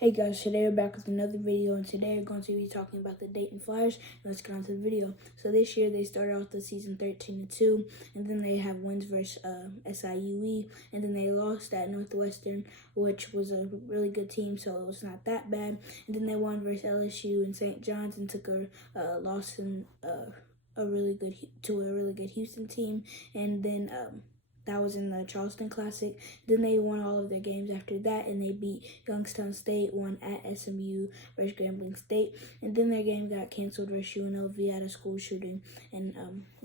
Hey guys, today we're back with another video, and today we're going to be talking about the Dayton Flyers. Let's get on to the video. So this year they started off the season 13-2, and then they have wins versus SIUE, and then they lost at Northwestern, which was a really good team, so it was not that bad. And then they won versus LSU and St. John's and took a loss in a really good Houston team, and then that was in the Charleston Classic. Then they won all of their games after that, and they beat Youngstown State, won at SMU versus Grambling State. And then their game got canceled versus UNLV at a school shooting. And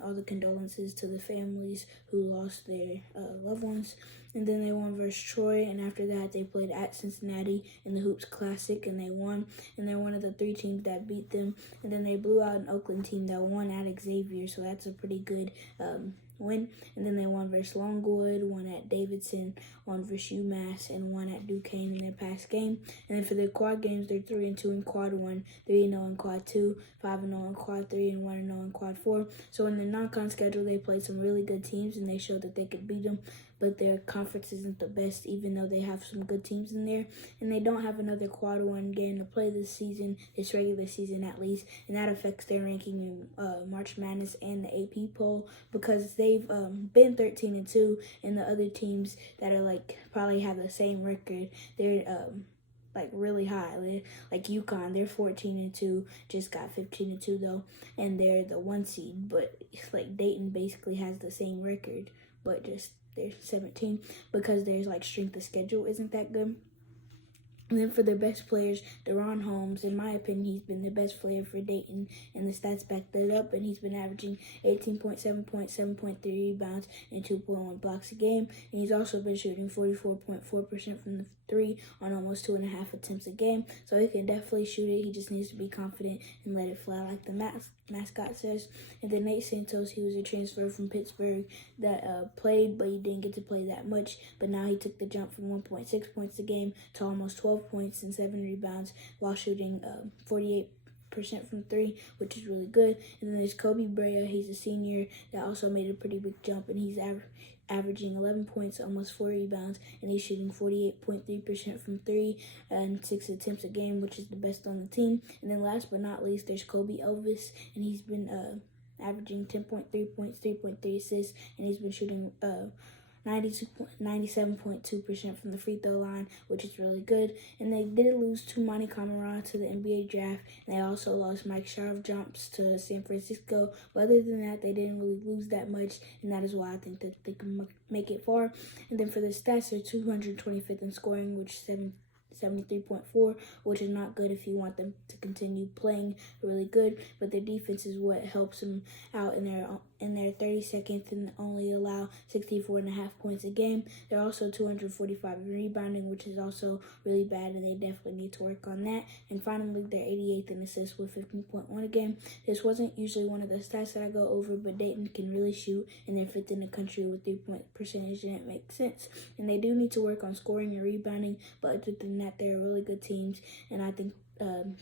all the condolences to the families who lost their loved ones. And then they won versus Troy, and after that they played at Cincinnati in the Hoops Classic, and they won. And they're one of the 3 teams that beat them. And then they blew out an Oakland team that won at Xavier, so that's a pretty good win. And then they won versus Longwood, won at Davidson, won versus UMass, and won at Duquesne in their past game. And then for their quad games, they're 3-2 in quad 1, 3-0 in quad 2, 5-0 in quad 3, and 1-0 in quad 4. So in the non-con schedule, they played some really good teams, and they showed that they could beat them. But their conference isn't the best, even though they have some good teams in there. And they don't have another quad 1 game to play this season, this regular season at least. And that affects their ranking in March Madness and the AP poll, because they've been 13-2, and the other teams that are probably have the same record, they're really high. Like UConn, they're 14-2, just got 15-2 though, and they're the 1 seed. But Dayton basically has the same record, but just they're 17 because their strength of schedule isn't that good. And then for their best players, Deron Holmes, in my opinion, he's been the best player for Dayton, and the stats back that up, and he's been averaging 18.7 points, 7.3 rebounds, and 2.1 blocks a game. And he's also been shooting 44.4% from the 3 on almost 2.5 attempts a game. So he can definitely shoot it. He just needs to be confident and let it fly like the mascot says. And then Nate Santos, he was a transfer from Pittsburgh that played, but he didn't get to play that much. But now he took the jump from 1.6 points a game to almost 12 points and 7 rebounds while shooting 48% from 3, which is really good. And then there's Kobe Brea. He's a senior that also made a pretty big jump, and he's averaging 11 points, almost 4 rebounds, and he's shooting 48.3% from 3 and 6 attempts a game, which is the best on the team. And then last but not least, there's Kobe Elvis, and he's been averaging 10.3 points, 3.3 assists, and he's been shooting 97.2% from the free throw line, which is really good. And they did lose to Monty Camara to the NBA draft, and they also lost Mike Sharp-Jumps to San Francisco. But other than that, they didn't really lose that much, and that is why I think that they can make it far. And then for the stats, they're 225th in scoring, which is 73.4, which is not good if you want them to continue playing really good. But their defense is what helps them out, in their 32nd and only allow 64.5 points a game. They're also 245 in rebounding, which is also really bad, and they definitely need to work on that. And finally, they're 88th in assists with 15.1 a game. This wasn't usually one of the stats that I go over, but Dayton can really shoot, and they're 5th in the country with 3-point percentage, and it makes sense. And they do need to work on scoring and rebounding, but other than that, they're really good teams, and I think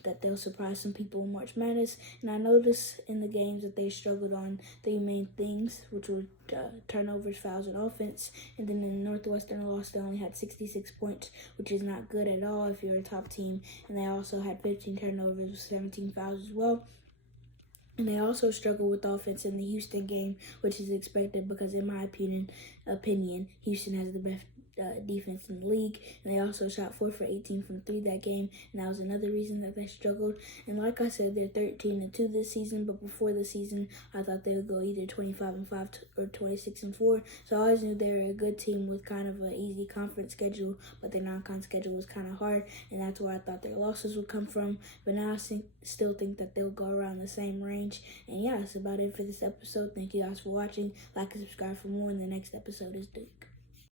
that they'll surprise some people in March Madness. And I noticed in the games that they struggled on 3 main things, which were turnovers, fouls, and offense. And then in the Northwestern loss, they only had 66 points, which is not good at all if you're a top team. And they also had 15 turnovers with 17 fouls as well. And they also struggled with offense in the Houston game, which is expected because, in my opinion, Houston has the best defense in the league. And they also shot 4 for 18 from 3 that game, and that was another reason that they struggled. And like I said, they're 13-2 this season, but before the season, I thought they would go either 25-5 or 26-4. So I always knew they were a good team with kind of an easy conference schedule, but their non-con schedule was kind of hard, and that's where I thought their losses would come from. But now I still think that they'll go around the same range. And yeah, that's about it for this episode. Thank you guys for watching. Like and subscribe for more, and the next episode is Duke.